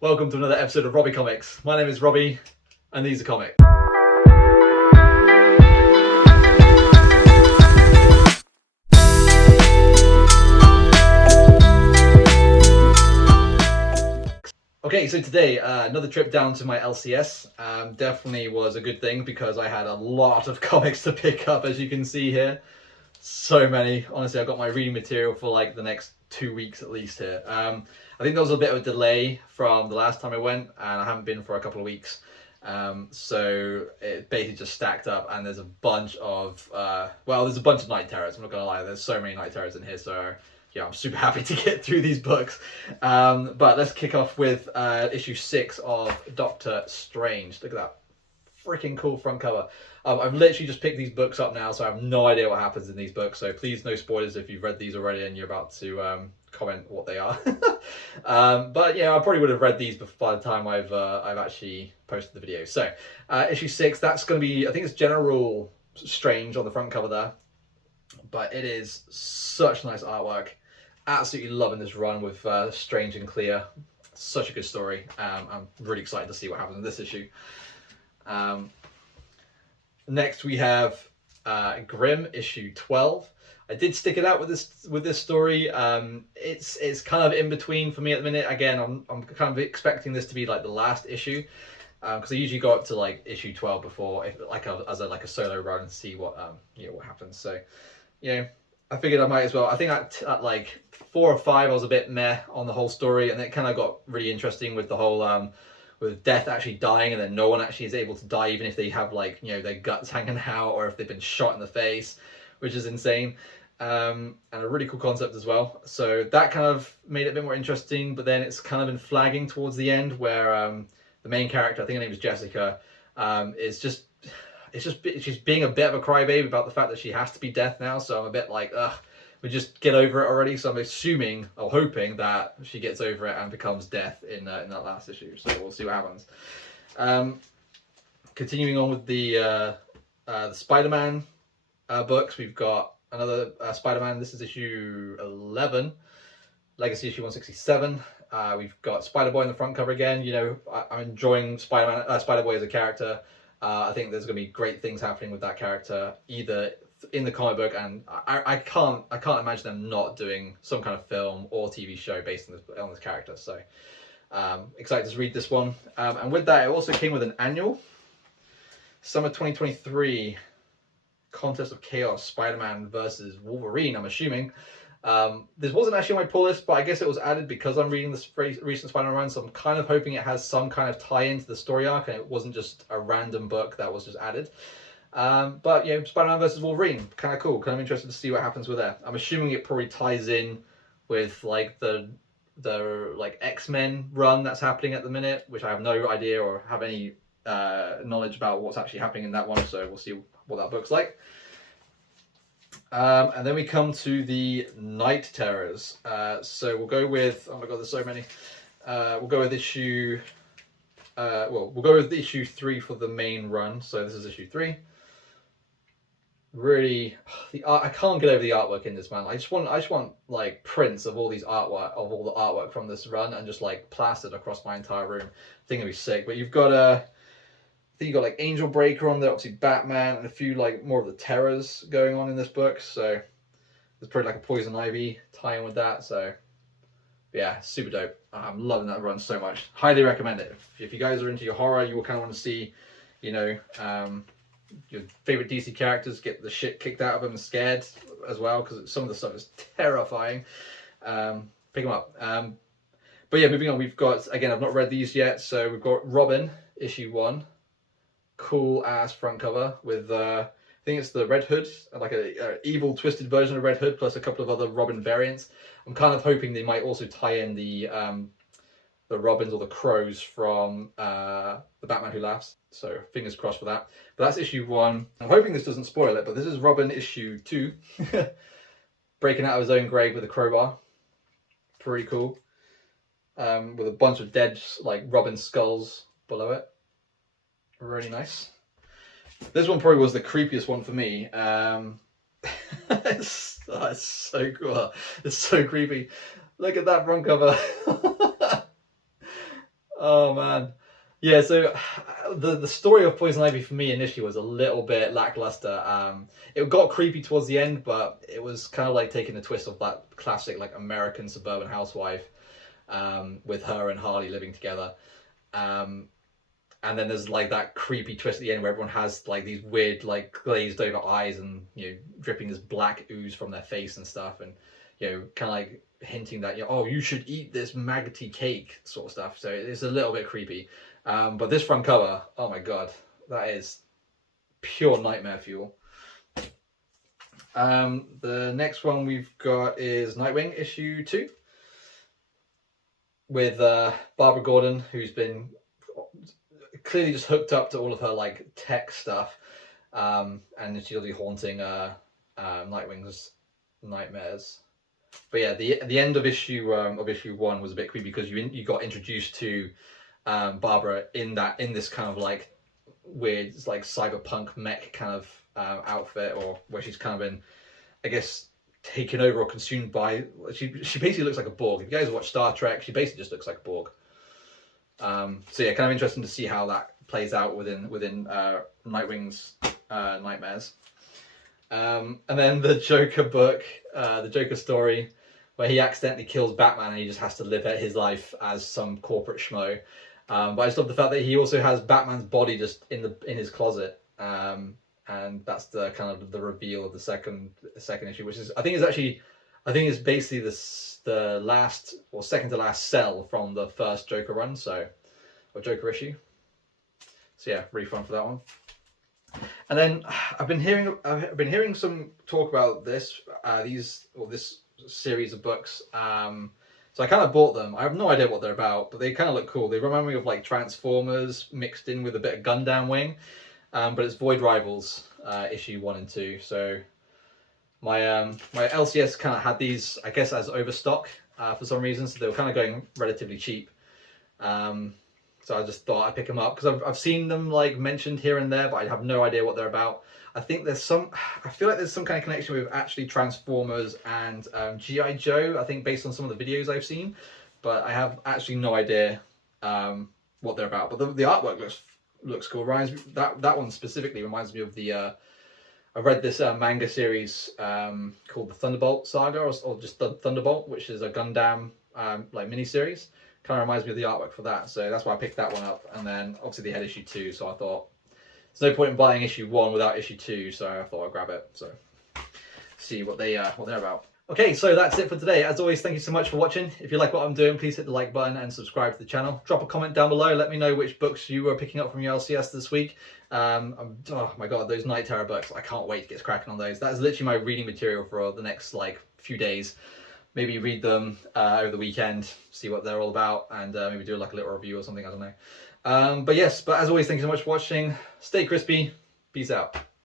Welcome to another episode of Robbie Comics. My name is Robbie, and these are comics. Okay, so today, another trip down to my LCS. Definitely was a good thing because I had a lot of comics to pick up, as you can see here. So many. Honestly, I've got my reading material for like the next 2 weeks at least here. I think there was a bit of a delay from the last time I went, and I haven't been for a couple of weeks. So it basically just stacked up, and there's a bunch of there's a bunch of Night Terrors. I'm not gonna lie, there's so many Night Terrors in here. So yeah, I'm super happy to get through these books. But let's kick off with issue 6 of Doctor Strange. Look at that freaking cool front cover. I've literally just picked these books up now, so I have no idea what happens in these books. So please, no spoilers if you've read these already and you're about to comment what they are. But yeah, I probably would have read these by the time I've actually posted the video. So issue 6, that's going to be, I think it's General Strange on the front cover there. But it is such nice artwork. Absolutely loving this run with Strange and Clear. Such a good story. I'm really excited to see what happens in this issue. Next we have Grimm issue 12. I did stick it out with this story. It's kind of in between for me at the minute. Again, I'm kind of expecting this to be like the last issue, because I usually go up to like issue 12 before, as a solo run, and see what what happens. So I figured I might as well. I think at like 4 or 5 I was a bit meh on the whole story, and it kind of got really interesting with the whole with Death actually dying, and then no one actually is able to die, even if they have like their guts hanging out, or if they've been shot in the face, which is insane. And a really cool concept as well. So that kind of made it a bit more interesting. But then it's kind of been flagging towards the end, where the main character, I think her name is Jessica, she's being a bit of a crybaby about the fact that she has to be Death now. So I'm a bit like, ugh, we just get over it already. So I'm assuming or hoping that she gets over it and becomes Death in that last issue. So we'll see what happens. Continuing on with the Spider-Man books, we've got another Spider-Man. This is issue 11, Legacy issue 167. We've got Spider-Boy in the front cover again. I'm enjoying Spider-Boy as a character. I think there's going to be great things happening with that character, either in the comic book, and I can't imagine them not doing some kind of film or TV show based on this character. So excited to read this one. And with that, it also came with an annual. Summer 2023 Contest of Chaos, Spider-Man versus Wolverine, I'm assuming. This wasn't actually on my pull list, but I guess it was added because I'm reading this recent Spider-Man run, so I'm kind of hoping it has some kind of tie-in to the story arc, and it wasn't just a random book that was just added. But Spider-Man versus Wolverine, kind of cool. Kind of interested to see what happens with that. I'm assuming it probably ties in with like the like X-Men run that's happening at the minute, which I have no idea or have any knowledge about what's actually happening in that one. So we'll see what that book's like. And then we come to the Night Terrors. So we'll go with, oh my god, there's so many. We'll go with issue, we'll go with issue 3 for the main run. So this is issue 3. Really, the art, I can't get over the artwork in this, man. I just want like prints of all the artwork from this run, and just like plastered across my entire room. I think it'd be sick. But you've got I think you got like Angel Breaker on there, obviously Batman, and a few like more of the terrors going on in this book. So there's probably like a Poison Ivy tie-in with that. So yeah, super dope. I'm loving that run so much. Highly recommend it. If you guys are into your horror, you will kind of want to see, your favorite DC characters get the shit kicked out of them and scared as well, because some of the stuff is terrifying. Pick them up. But yeah, moving on, we've got, again, I've not read these yet. So we've got Robin, issue 1. Cool ass front cover with I think it's the Red Hood, like a evil twisted version of Red Hood, plus a couple of other Robin variants. I'm kind of hoping they might also tie in the Robins or the Crows from the Batman Who Laughs. So fingers crossed for that. But that's issue 1. I'm hoping this doesn't spoil it, but this is Robin issue 2, breaking out of his own grave with a crowbar. Pretty cool. With a bunch of dead like Robin skulls below it. Really nice. This one probably was the creepiest one for me. It's so cool. It's so creepy. Look at that front cover. Oh man. Yeah, so the story of Poison Ivy for me initially was a little bit lackluster. It got creepy towards the end, but it was kind of like taking the twist of that classic like American suburban housewife, with her and Harley living together. Um, and then there's like that creepy twist at the end where everyone has like these weird like glazed over eyes and dripping this black ooze from their face and stuff, and kind of like hinting that oh, you should eat this maggoty cake sort of stuff. So it's a little bit creepy. But this front cover, oh my god, that is pure nightmare fuel. The next one we've got is Nightwing issue 2 with Barbara Gordon, who's been clearly just hooked up to all of her like tech stuff, and she'll be haunting Nightwing's nightmares. But yeah, the end of issue 1 was a bit creepy because you got introduced to Barbara in this kind of like weird like cyberpunk mech kind of outfit, or where she's kind of been, I guess, taken over or consumed by. She basically looks like a Borg. If you guys watch Star Trek, she basically just looks like a Borg. So yeah, kind of interesting to see how that plays out within Nightwing's nightmares. And then the Joker book, the Joker story, where he accidentally kills Batman and he just has to live out his life as some corporate schmo. But I just love the fact that he also has Batman's body just in his closet, and that's the kind of the reveal of the second issue, which is I think it's basically the last or second to last cell from the first Joker run, or Joker issue. So yeah, really fun for that one. And then I've been hearing some talk about this series of books. So I kind of bought them. I have no idea what they're about, but they kind of look cool. They remind me of like Transformers mixed in with a bit of Gundam Wing. But it's Void Rivals issue 1 and 2. So my LCS kind of had these, I guess, as overstock for some reason. So they were kind of going relatively cheap. So I just thought I'd pick them up because I've seen them like mentioned here and there, but I have no idea what they're about. I feel like there's some kind of connection with actually Transformers and G.I. Joe, I think, based on some of the videos I've seen, but I have actually no idea what they're about. But the artwork looks cool. That one specifically reminds me of the I read this manga series called the Thunderbolt Saga, or just the Thunderbolt, which is a Gundam like miniseries. Kind of reminds me of the artwork for that, so that's why I picked that one up. And then obviously they had issue 2, so I thought there's no point in buying issue 1 without issue 2, so I thought I'd grab it. So see what they're about. Okay, so that's it for today. As always, thank you so much for watching. If you like what I'm doing, please hit the like button and subscribe to the channel. Drop a comment down below. Let me know which books you were picking up from your LCS this week. Oh my god, those Night Terror books. I can't wait to get cracking on those. That's literally my reading material for the next like few days. Maybe read them over the weekend, see what they're all about, and maybe do like a little review or something, I don't know. But as always, thank you so much for watching. Stay crispy. Peace out.